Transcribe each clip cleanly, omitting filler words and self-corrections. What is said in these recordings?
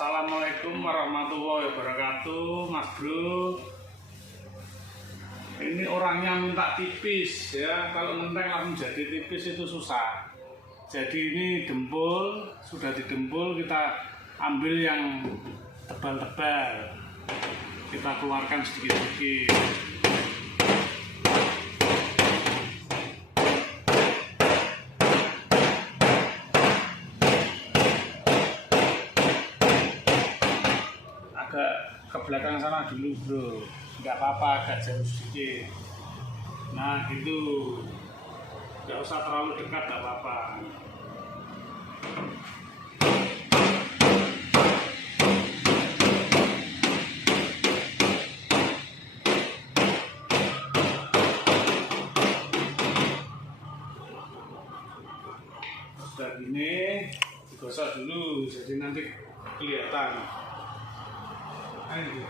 Assalamualaikum warahmatullahi wabarakatuh, Mas Bro. Ini orangnya minta tipis ya, kalau menteng langsung jadi tipis itu susah. Jadi ini dempul, sudah didempul kita ambil yang tebal-tebal. Kita keluarkan sedikit-sedikit. Agak ke belakang sana dulu bro, nggak apa-apa, agak jauh sedikit. Nah gitu, nggak usah terlalu dekat, nggak apa-apa. Sudah gini digosok dulu, jadi nanti kelihatan. Ayo.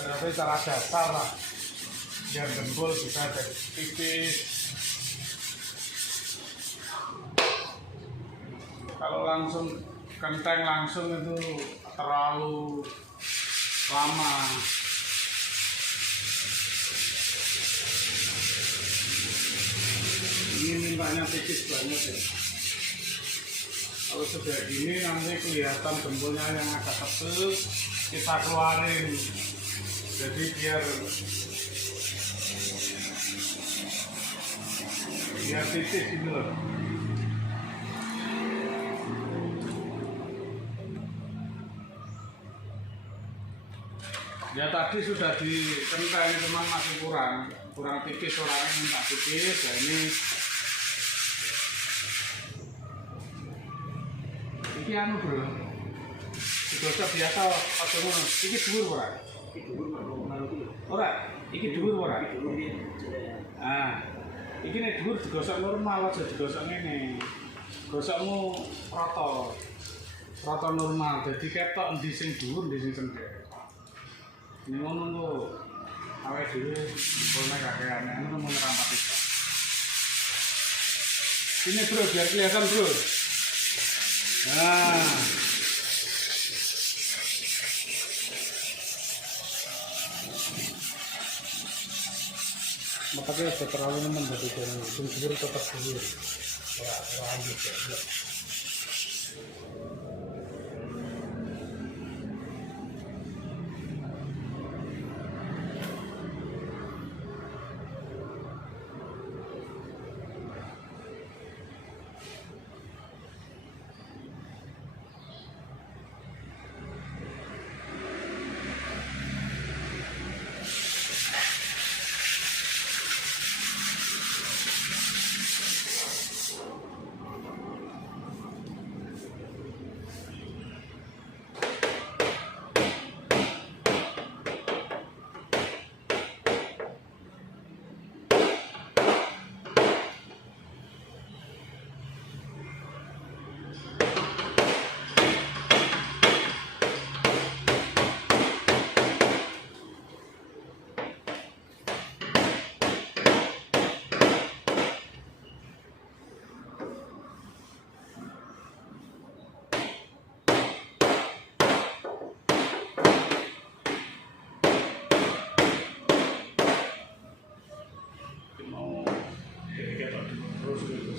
Tapi cara dasar lah, biar dempul bisa jadi tipis. Kalau langsung kenteng langsung itu terlalu lama. Ini mintanya tipis banget ya. Kalau sudah gini nanti kelihatan dempulnya yang agak tebal, kita keluarin. Jadi biar tipis gitu loh. Ya tadi sudah dikenteng, cuma masih kurang tipis, orangnya minta tipis. Ya ini anu bro, digosok biasa atau ngono. Iki dhuwur ora? Ora, iki dhuwur ora? Ah, iki nek dhuwur digosok normal aja, digosok ngene. Gosokmu rata normal, jadi ketok endi sing dhuwur, endi sing cendhek. Ini ngono lho, awake dhewe boleh kakean, anu mau ngerampat itu. Sini bro, biar kelihatan bro. Nah, makanya sudah terlalu nemen dari sumber tetap dulu. Orang gitu ya.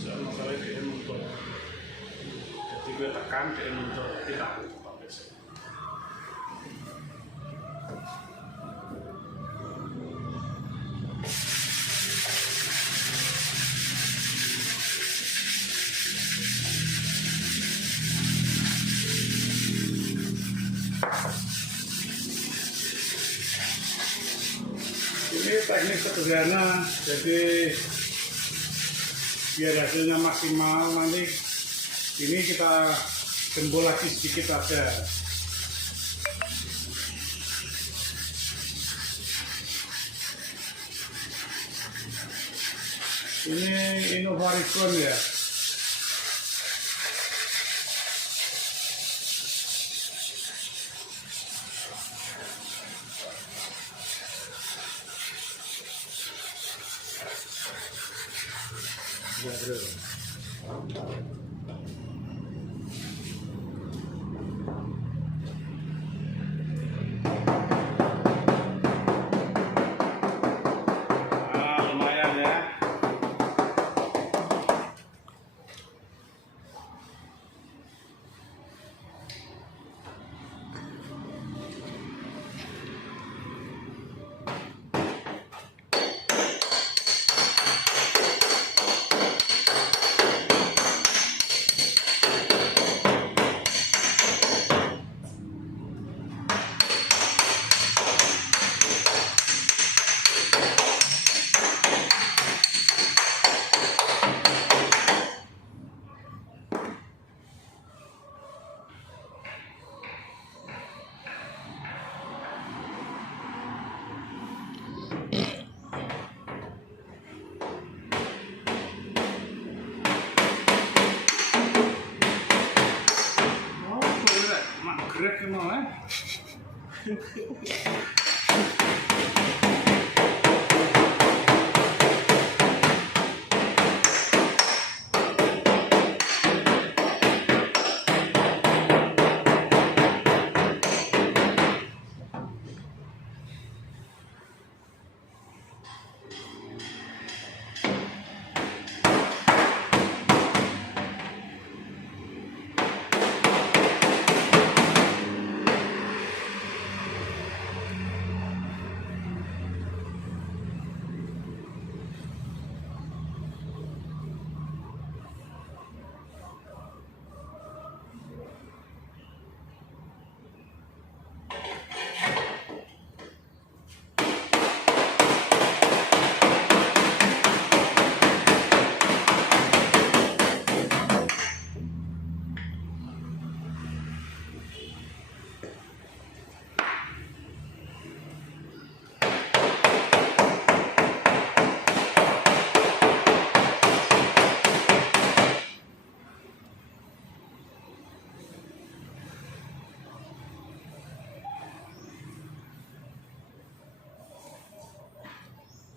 Masalahnya dia nuntut, jadi gue tekan dia nuntut, kita ini teknik sederhana, jadi biar hasilnya maksimal. Nanti ini kita dempul lagi sedikit aja. Ini Innovaricon ya. Lumayan ya. Gerak emang lah.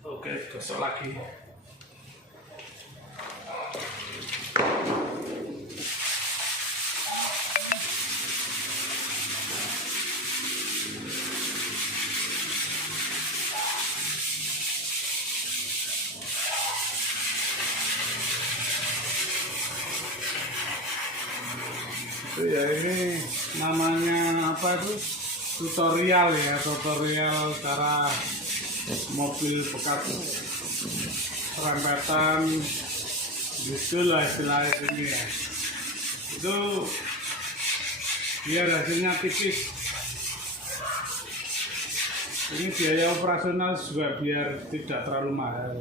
Oke, gosok lagi. Ya ini namanya apa itu, tutorial ya, tutorial cara mobil bekas rempetan gitu lah istilahnya ini ya. Itu biar hasilnya tipis. Ini biaya operasional juga biar tidak terlalu mahal.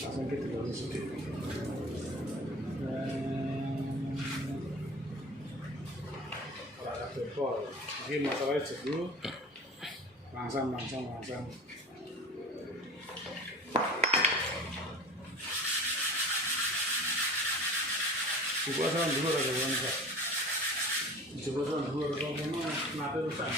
Langsung gitu dulu sedikit. Olahraga jempol. Ini masalahnya jenuh. Langsung. Coba sama dulu ada yang enggak. Coba sama dulu ada yang mana nanti rusak.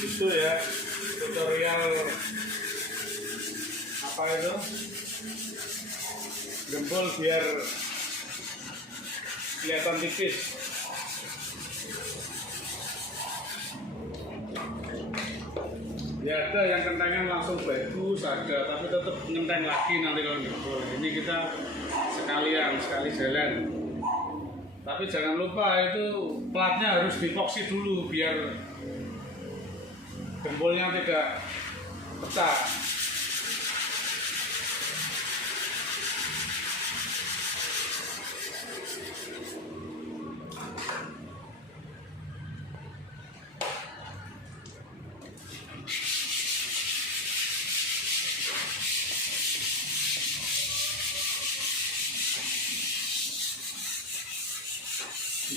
Itu ya tutorial apa itu gembol biar kelihatan tipis. Ya ada yang kentangan langsung bagus ada, tapi tetap ngenteng lagi nanti kalau gembol. Ini kita sekali jalan. Tapi jangan lupa itu platnya harus dipoksi dulu biar gembolnya tidak pecah.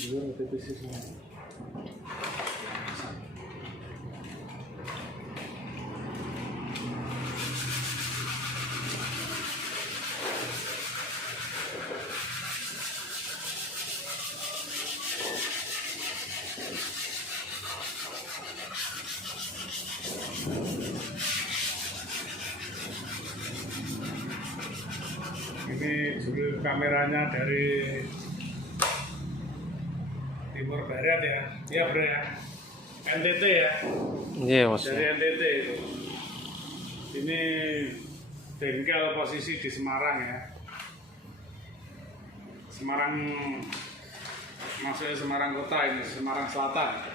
Juga tipis semua. Ini judul kameranya dari Timur Barat ya, iya bro ya, NTT ya, Iya mas. dari NTT itu. Ini bengkel posisi di Semarang ya, Semarang, maksudnya Semarang Kota ini, Semarang Selatan.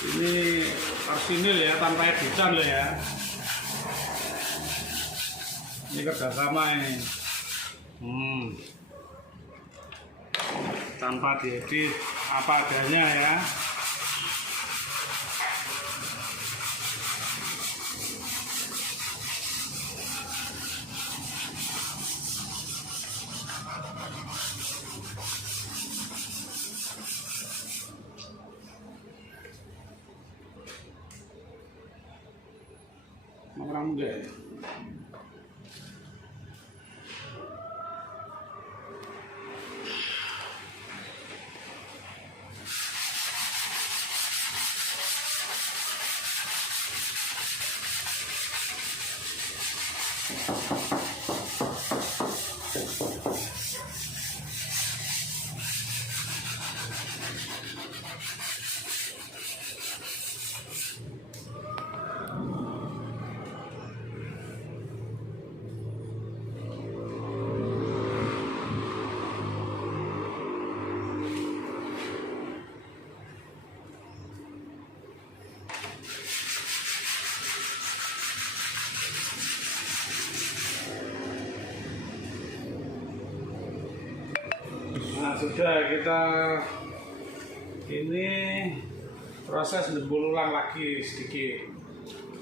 Ini arsinil ya, tanpa editan loh ya. Ini kerjasama ini. Tanpa diedit, apa adanya ya. Orang muda ya. Nah sudah, kita ini proses dempul ulang lagi sedikit,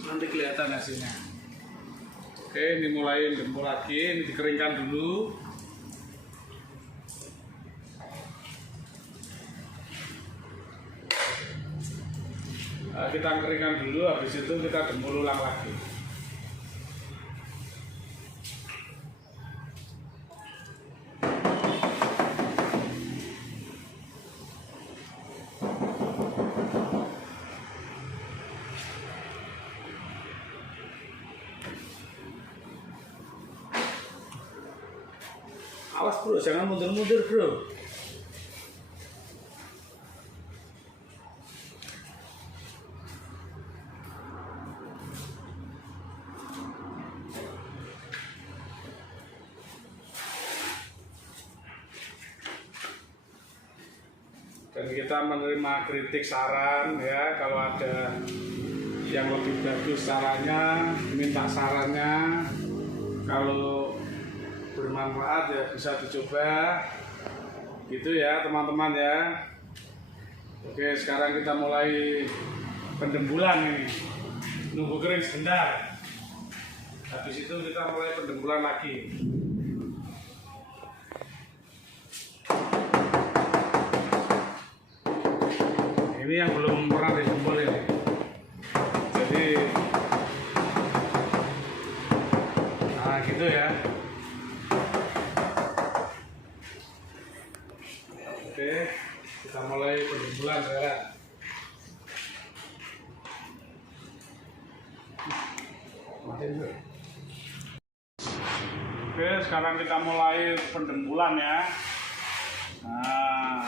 nanti kelihatan hasilnya. Oke, ini mulai dempul lagi, ini dikeringkan dulu. Nah, kita keringkan dulu, habis itu kita dempul ulang lagi. Awas bro, jangan mundur-mundur bro. Dan kita menerima kritik saran ya, kalau ada yang lebih bagus sarannya, minta sarannya. Kalau bermanfaat ya bisa dicoba gitu ya teman-teman ya. Oke, sekarang kita mulai pendembulan ini, nunggu kering sebentar, habis itu kita mulai pendembulan lagi. Ini yang belum pernah didembul ini, jadi nah gitu ya. Oke, kita mulai pendembulan sekarang. Oke, sekarang kita mulai pendembulan ya. Nah,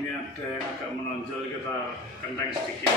ini ada yang agak menonjol, kita kenteng sedikit.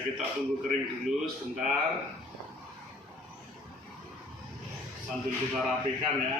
Kita tunggu kering dulu sebentar sambil kita rapikan ya.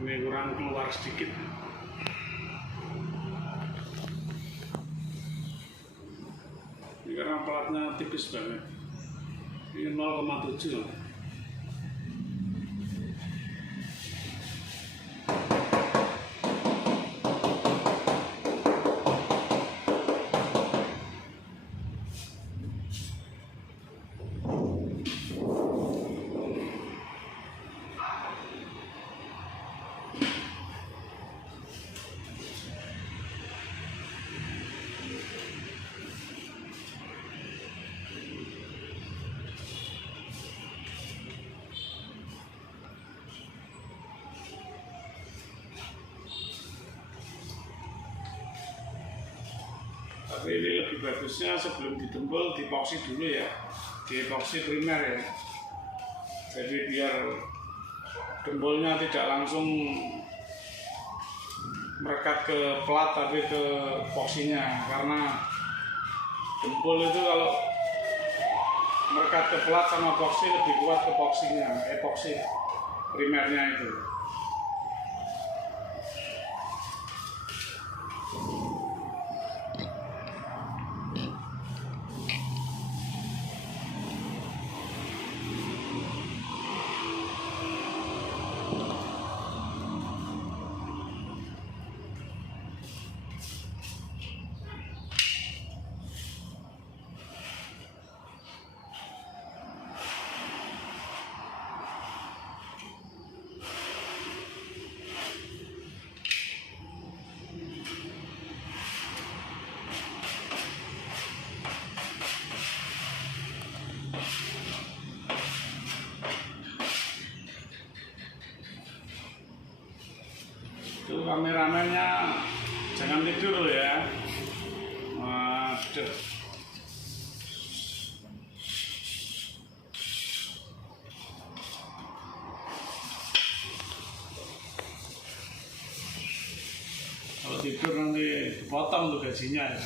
Ini kurang keluar sedikit. Ini karena pelatnya tipis banget. Ini 0,7. Tapi ini lebih bagusnya sebelum ditembel dipoksi dulu ya, diepoksi primer ya. Jadi biar dembolnya tidak langsung merekat ke plat tapi ke epoksinya, karena jempol itu kalau merekat ke plat sama epoksi lebih kuat ke epoksi primernya itu. Itu kameramennya jangan tidur loh ya. Waduh. Kalau tidur nanti potong tuh gajinya ya.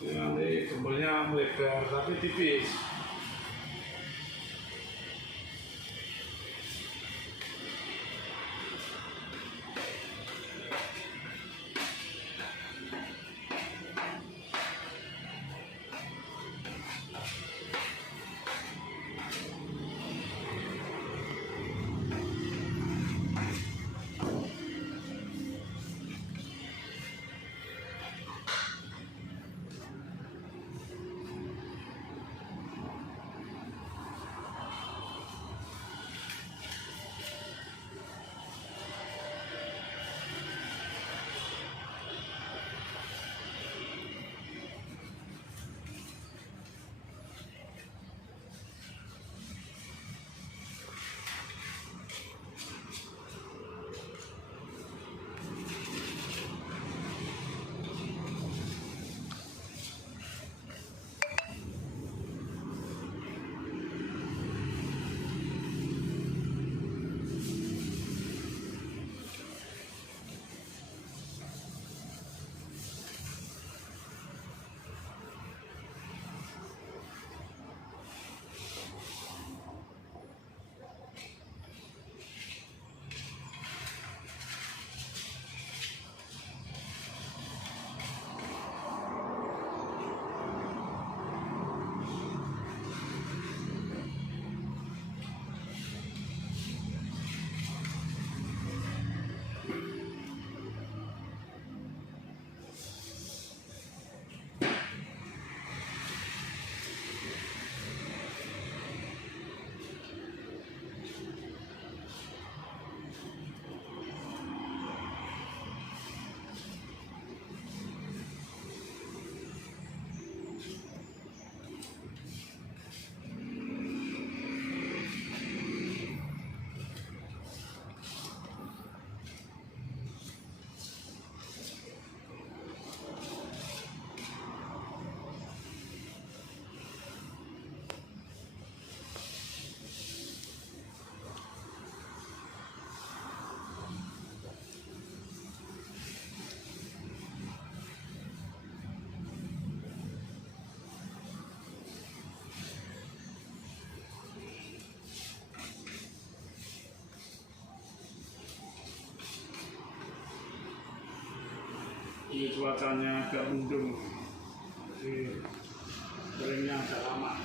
Ini nanti gembolnya melebar tapi tipis. Ini cuacanya agak mendung, jadi keringnya agak lama.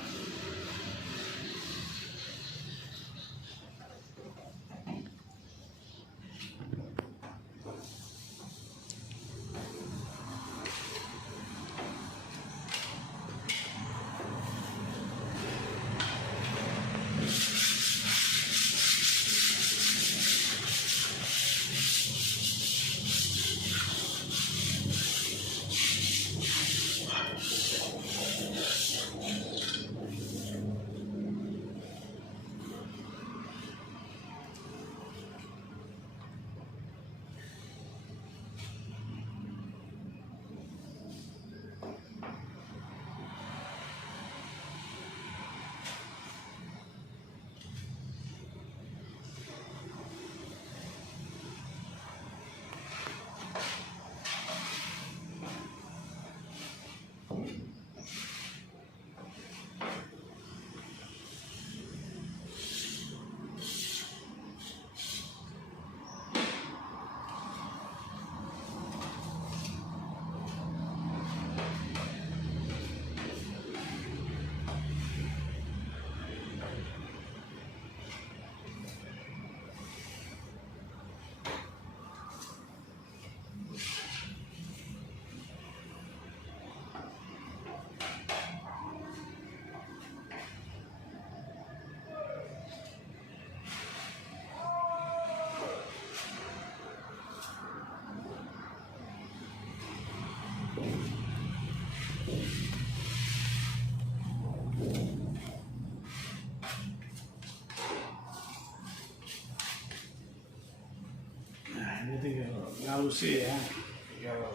Nah, ini tinggal ngalusi ya. Tinggal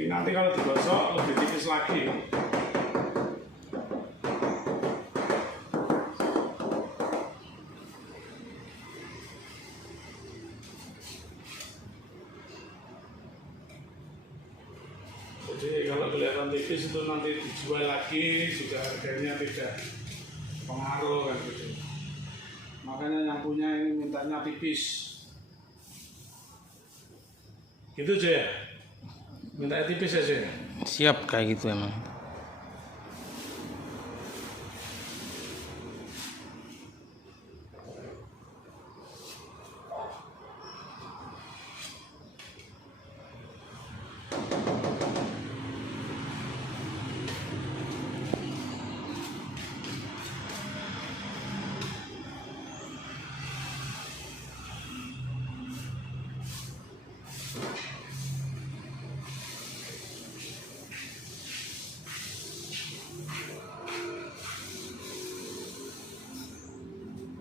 ini nanti kalau digosok lebih tipis lagi. Jadi kalau kelihatan tipis itu nanti dijual lagi juga harganya tidak pengaruh kan gitu. Makanya yang punya ini mintanya tipis. Gitu aja ya. Minta tipis aja. Siap kayak gitu emang.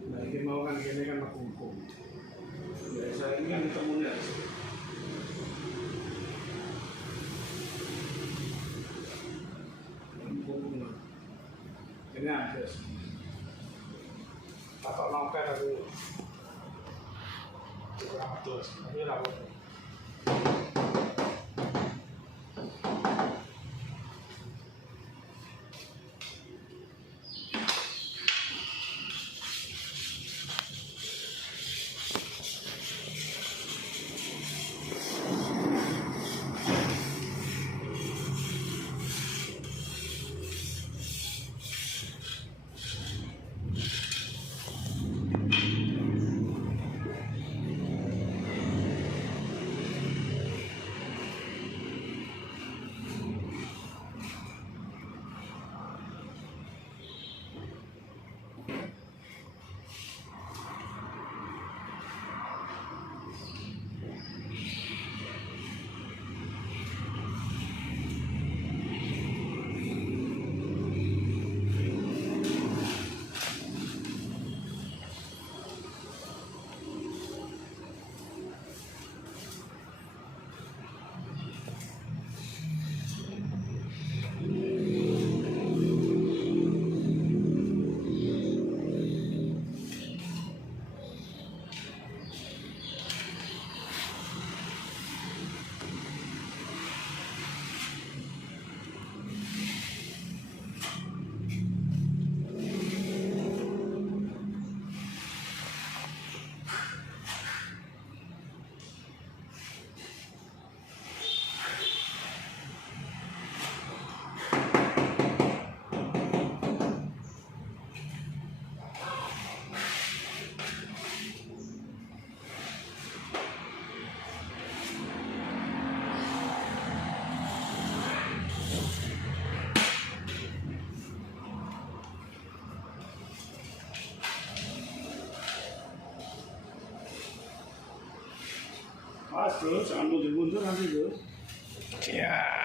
Nah ini mau kan gini kan kumpul. Biasa ini kan ketemunya. Ini ada. Tato nongkel tapi kurang terus. Tapi rawat. bro, jangan mundur-mundur nanti bro. Siap.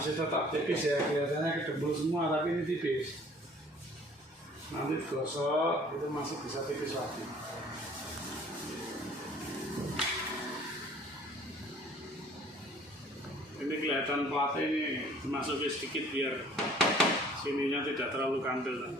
Masih tetap tipis ya, kelihatannya kedembul semua tapi ini tipis. Nanti gosok itu masih bisa tipis lagi. Ini kelihatan platnya ini dimasukin sedikit biar sininya tidak terlalu kandel.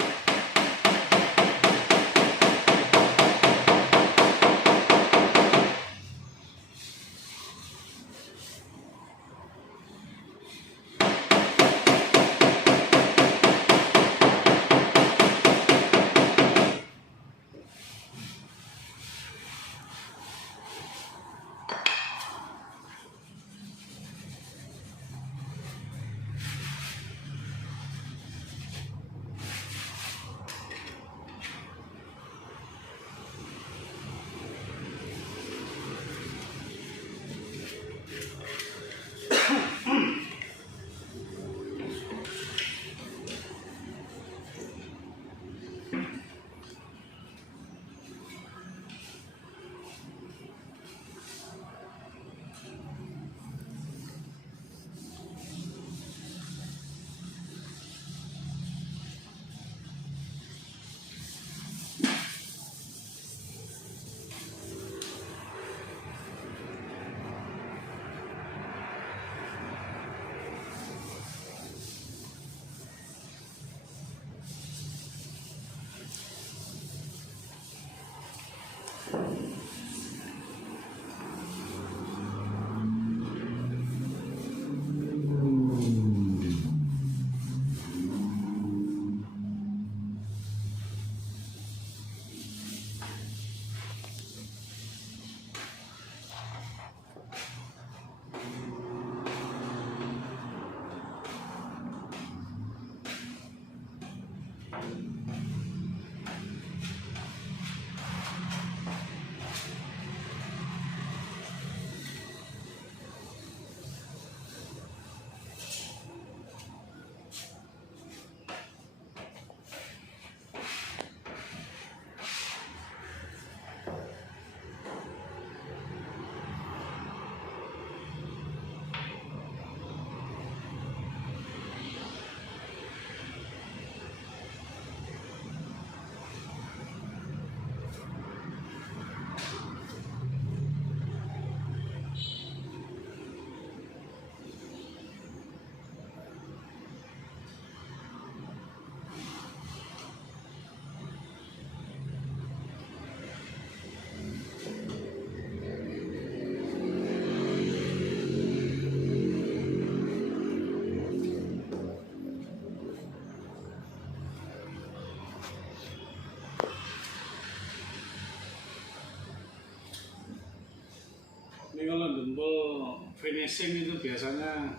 finishing itu biasanya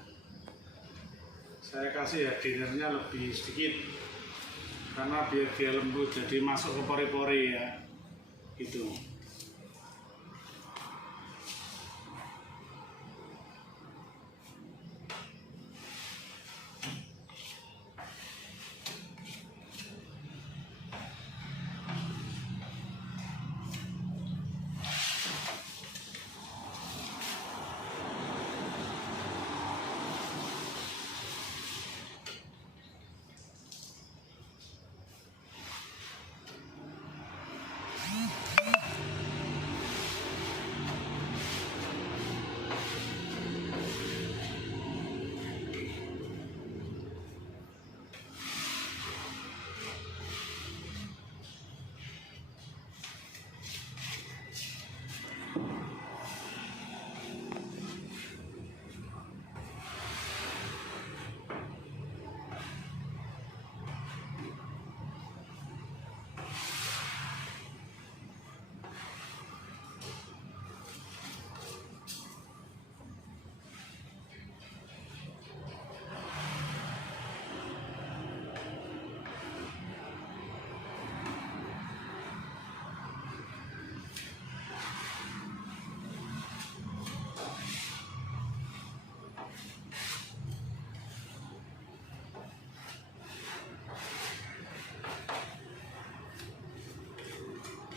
saya kasih ya dinernya lebih sedikit karena biar dia lembut, jadi masuk ke pori-pori ya gitu.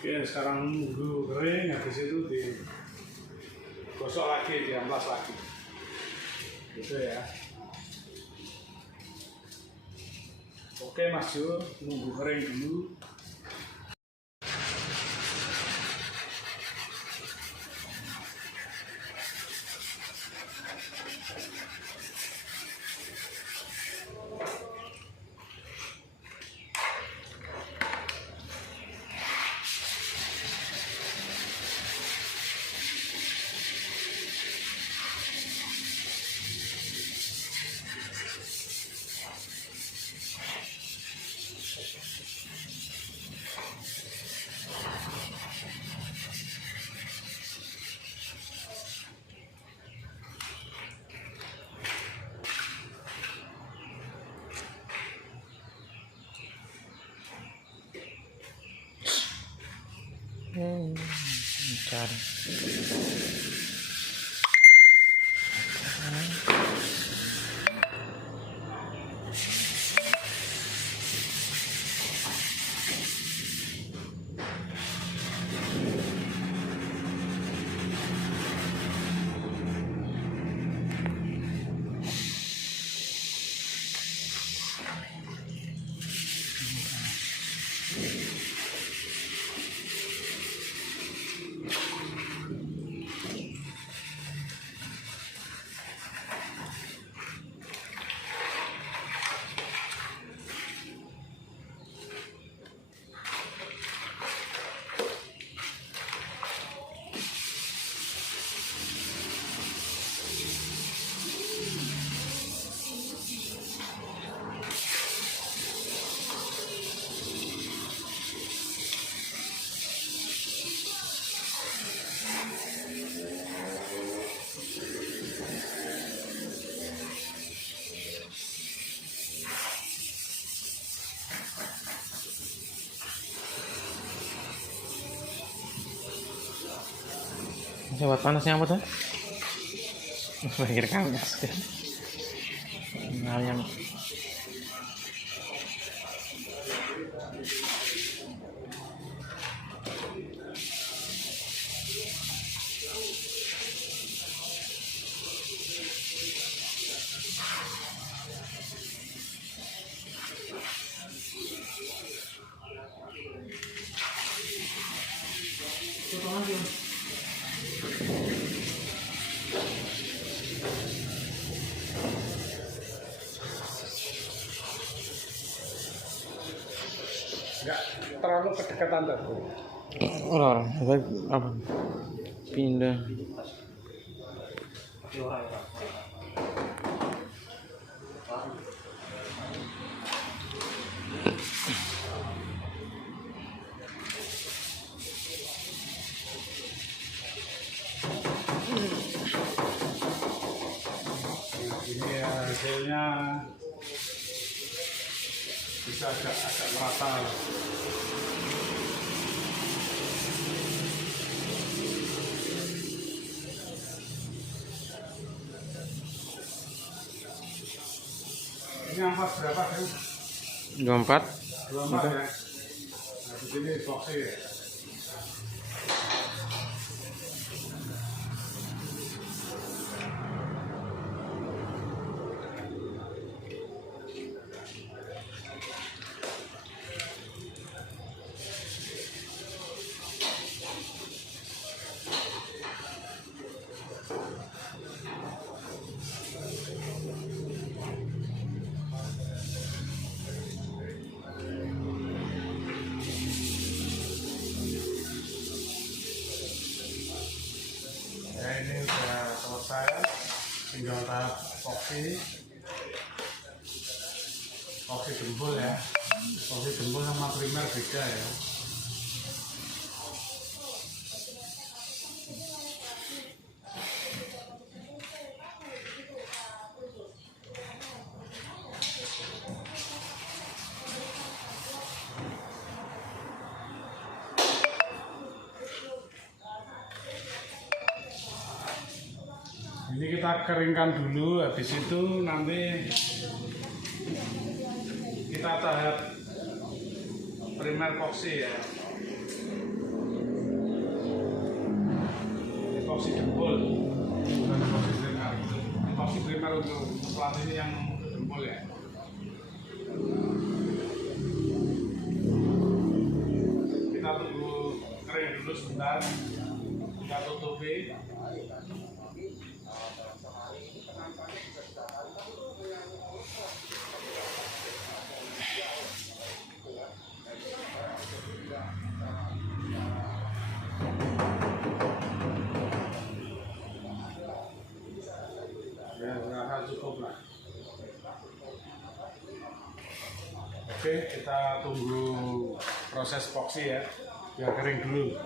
Oke, sekarang nunggu kering, habis itu digosok lagi, diamplas lagi. Gitu ya. Oke Mas Jo, nunggu kering dulu. Cari. Coba panasnya apa tuh? Pikir panas kan? Ayam. Enggak terlalu kedekatan tuh. Orang apa? Pindah. bisa agak merata. Ini ampas berapa kan? 24. 24 ya. Nah di sini epoxy ya. Ya ini udah selesai, tinggal tahap epoxy jempol ya. Epoxy jempol sama primer beda ya. Ini kita keringkan dulu, habis itu nanti kita tahap primer epoxy ya. Epoxy jempol, bukan epoxy primer. Epoxy primer untuk plat ini yang jempol ya. Kita tunggu kering dulu sebentar, kita tutupi. Ya, rasa cukup lah. Oke, kita tunggu proses epoxy ya, biar kering dulu.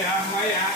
Ya, mulai ya.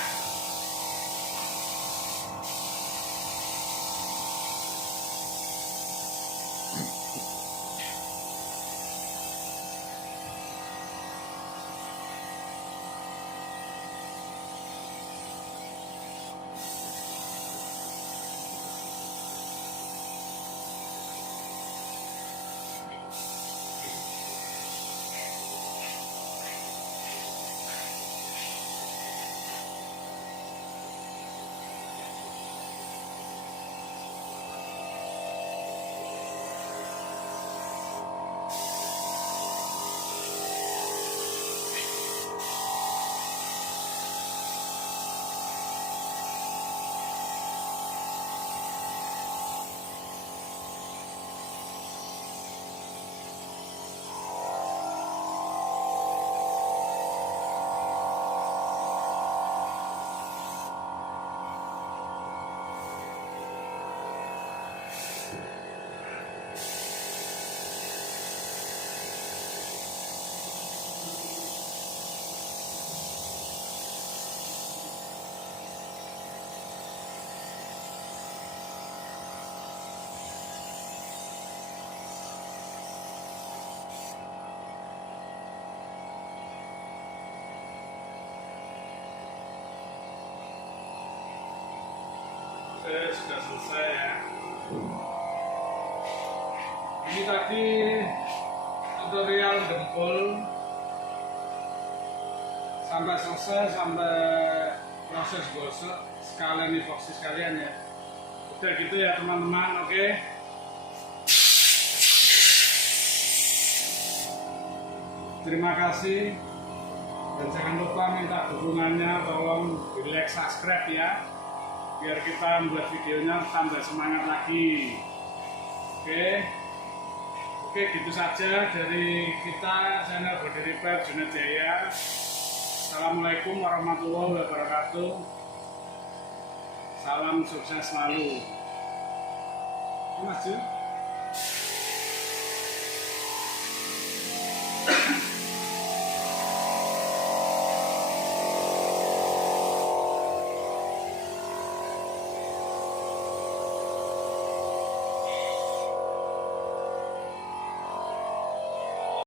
sudah selesai ya. Ini tadi tutorial dempul sampai selesai, sampai proses gosok sekalian epoksi sekalian ya. Udah gitu ya teman-teman, oke. Terima kasih dan jangan lupa minta dukungannya, tolong di like, subscribe ya, biar kita membuat videonya tambah semangat lagi. Oke, gitu saja dari kita, channel Body Repair Junet Jaya. Assalamualaikum warahmatullahi wabarakatuh. Salam sukses selalu. Mas Jun.